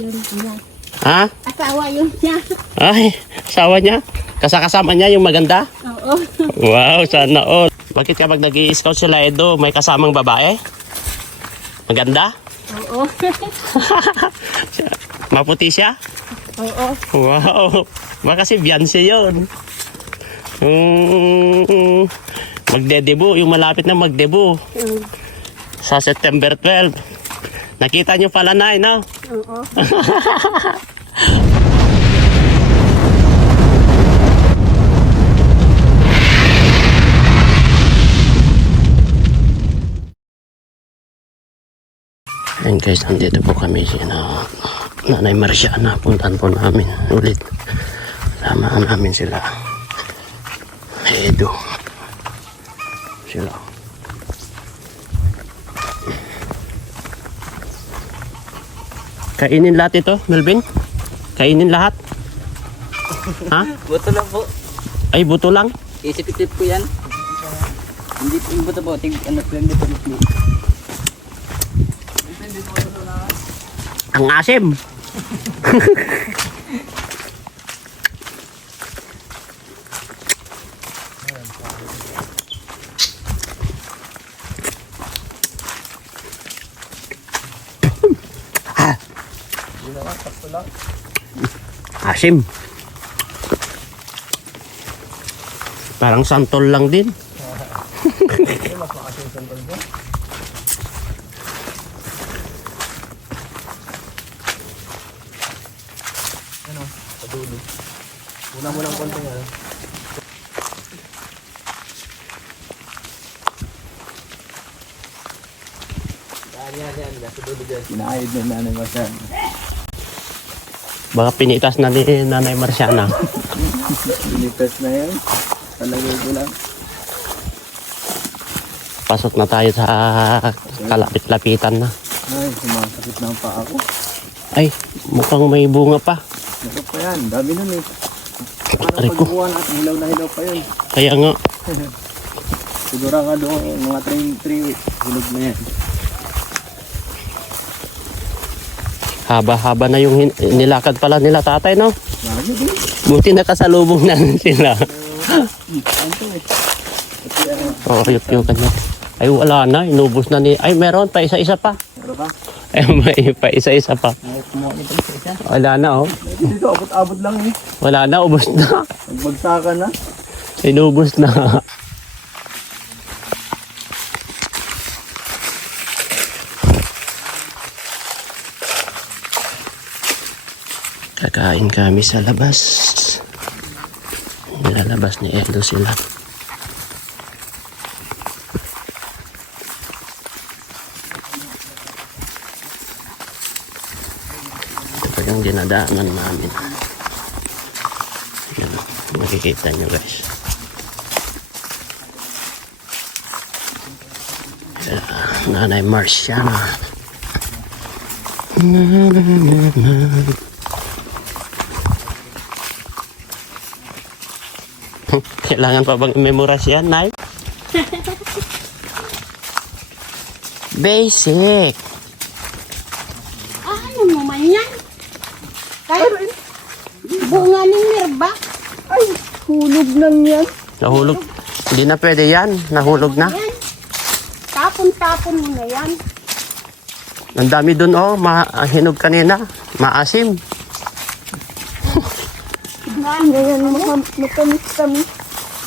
yun niya. Ha? Asawa yun niya. Ay, asawa niya? Kasama niya yung maganda? Oo. Wow, sana all. Bakit kapag nag-i-scout sila Edo, may kasamang babae? Maganda? Oo. Maputi siya? Oo. Wow, baka si Beyonce yun. Magde-debut, yung malapit na magdebut. Sa September 12. Nakita niyo pala na, no? Oo. Ayan guys, andito po kami si Nanay Marciana. Puntahan po namin ulit. Samaan namin sila. Edo. Sila. Kainin lahat ito, Melvin? Kainin lahat? Ha? Buto lang po. Ay, buto lang? Isip-isip ko yan. Hindi po yung buto po. Ano po yung buto po. Ang asim. Asim. Parang santol lang din. Muna-munang konting ano. Yan. Nasa dulo dyan. Sinahid na Nanay Marciana. Baka pinitas na ni Nanay Marciana. Pinitas na yan. Talagay ko lang. Pasok na tayo sa kalapit-lapitan na. Ay, sumasakit na ang paa ko. Ay, mukhang may bunga pa. Nakot pa yan. Dami nun eh. Parang Aray ko. pagkukuha natin, hilaw na hilaw pa yun. Kaya nga, Siguro nga doon, mga 3 weeks, hulog na yan. haba-haba na yung nilakad pala nila tatay, no? Lagi din. Buti nakasalubong na sila. Ano to eh. Oo, yuk-yukan niya. Ay, wala na. Inubos na ni... Ay, meron pa. Isa-isa pa. Pero ka? Ay, may pa. Isa-isa pa. Kumuha nito sa isa. Wala na, oh. Dito, abot-abot lang eh. Wala na. Ubos na. Nagbagsakan na. Inubos na. Kakain kami sa labas. Nilalabas ni Edo sila. Ito pa yung dinadaanan namin. Yan, makikita nyo guys. Nanay Marciana. Kailangan pa bang i-memorize yan, Nay? Basic. Ano naman yan? Kaya bunga ng mirba. Ay, hulog lang yan. Nahulog. Hindi na pwede yan. Nahulog na. Yan. Tapon-tapon mo na yan. Ang dami dun, oh. Hinog kanina. Maasim. Ngayon, matamis-tamis.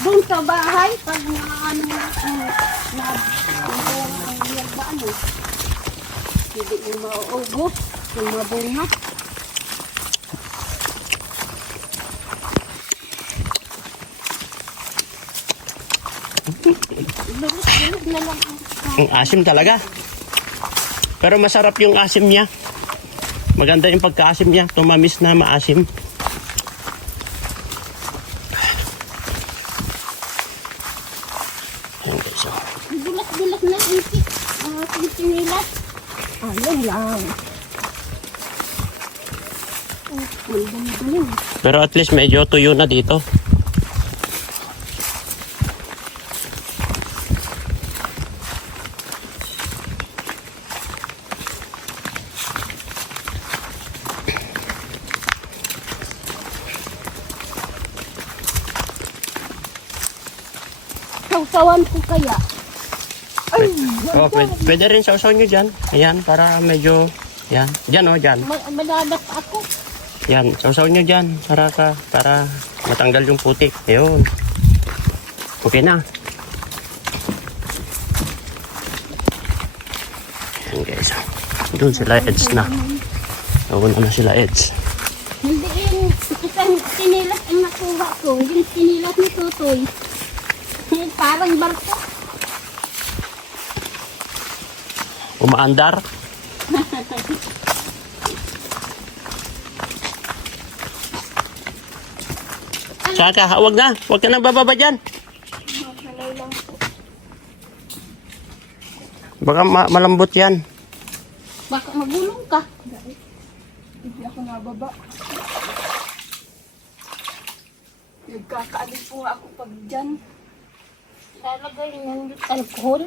Doon sa bahay, pag ano hindi mo mauubos yung mabunga. Lurus na lang Ang asim talaga. Pero masarap yung asim niya. Maganda yung pagka-asim niya. Tumamis na maasim. Dulas-dulas na isip. Sinilas. Ayun lang. Pero at least medyo tuyo na dito. Sausawan ko kaya. Ay, Oh, pwede rin sausaw nyo dyan. Ayan, para medyo, yan. Dyan o, dyan. madadat ako. Yan, sausaw nyo dyan. Para matanggal yung putik. Ayun. Okay na. Ayan guys. Doon sila Eds na. Nauna na sila Eds. Hindi yung isang sinilas ang nakuha ko. Yung sinilas ni Tutoy. Yung parang barko. Umaandar. Tsaka, wag na. Wag ka nang bababa dyan. Makalay lang po. Baka malambot yan. Baka magulong ka. Hindi ako nababa. Nagkakaalis po nga ako pag dyan. Lalagay ng alcohol.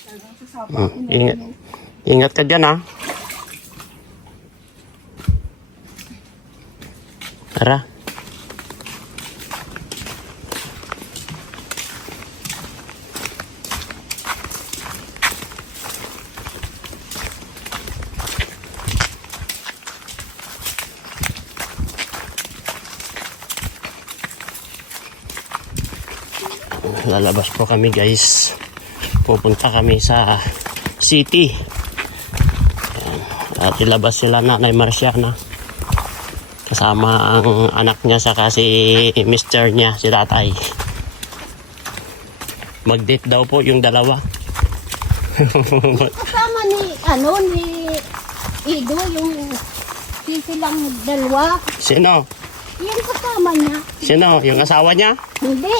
Talagang sasapa Hmm, ako na ingat. ano. Ingat ka dyan ha. Tara. Lalabas po kami guys. Pupunta kami sa city. Ayan. At ilabas sila Nanay Marciana. Kasama ang anak niya saka si mister niya, si tatay. Mag-date daw po yung dalawa. Kasama ni Ido, yung silang dalawa. Sino? Yung kasama niya. Sino? Yung asawa niya? Hindi.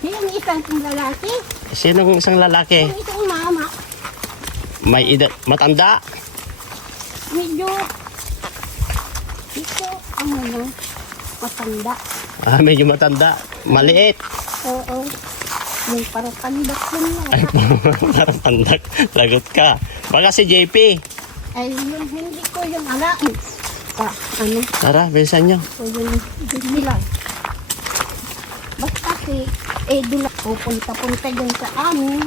Yung isang lalaki. Sinong isang lalaki? Yung isang mama. May edad, matanda? Medyo ito, ano, matanda. Ah, medyo matanda. Maliit. Oo. Yung parang pandak yun lang. Ay, parang pandak. Lagot ka. Baka si JP. Ay, yung hindi ko yung alam. Ano, Tara, bilisan nyo. o yung bilang. Basta si Edo lang pupunta-punta dyan sa amin.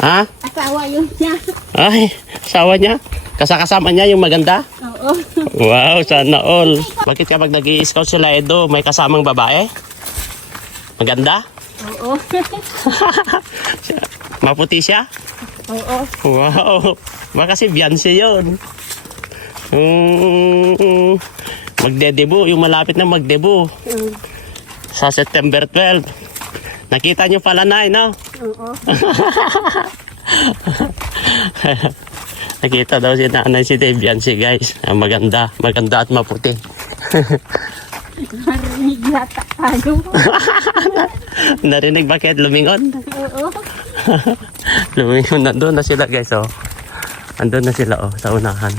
Ha? Asawa yun niya. Ay, asawa niya? Kasakasama niya yung maganda? Oo. Wow, sana all. Bakit kapag nag-i-scout sila Edo, may kasamang babae? Maganda? Oo. Maputi siya? Oo. Wow, baka si Beyonce yun. Magde-debut, yung malapit na magdebut Mm. sa September 12. Nakita nyo pala na, no? Oo. Nakita daw si nanay si Beyonce guys. Maganda at maputi. Marinig yata tayo. Narinig ba kahit lumingon? Oo. Lumingon, nandun na sila guys, oh. Andun na sila, oh, sa unahan.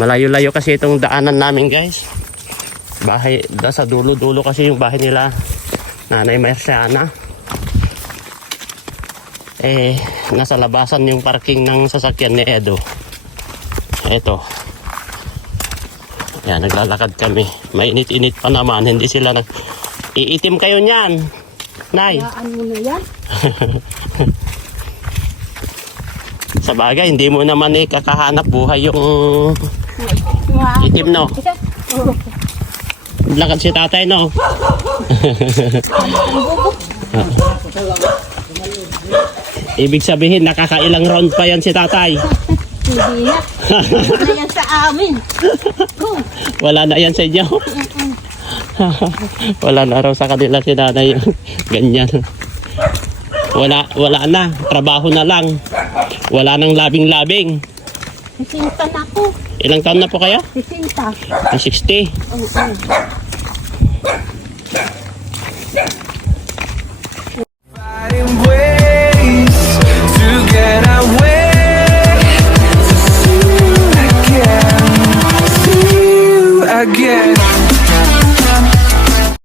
Malayo-layo kasi itong daanan namin guys. Bahay, sa dulo-dulo kasi yung bahay nila Nanay Marciana. Nasa labasan yung parking ng sasakyan ni Edo. Eto. Yan, naglalakad kami. Mainit-init pa naman. Hindi sila iitim kayo niyan. Nay. Yaan mo na yan. Sa bagay, hindi mo naman kakahanap buhay yung Nga. itim, no? Oo. Lakad si tatay, no? Ibig sabihin, nakakailang round pa yan si tatay. Hindi na. Hindi na yan sa amin. Oh. Wala na yan sa inyo. Wala na raw sa kanila si nanay. Ganyan. Wala na. Trabaho na lang. Wala nang labing-labing. Sisinta na ako. Ilang taon na po kayo? Sisinta. 60. Oo.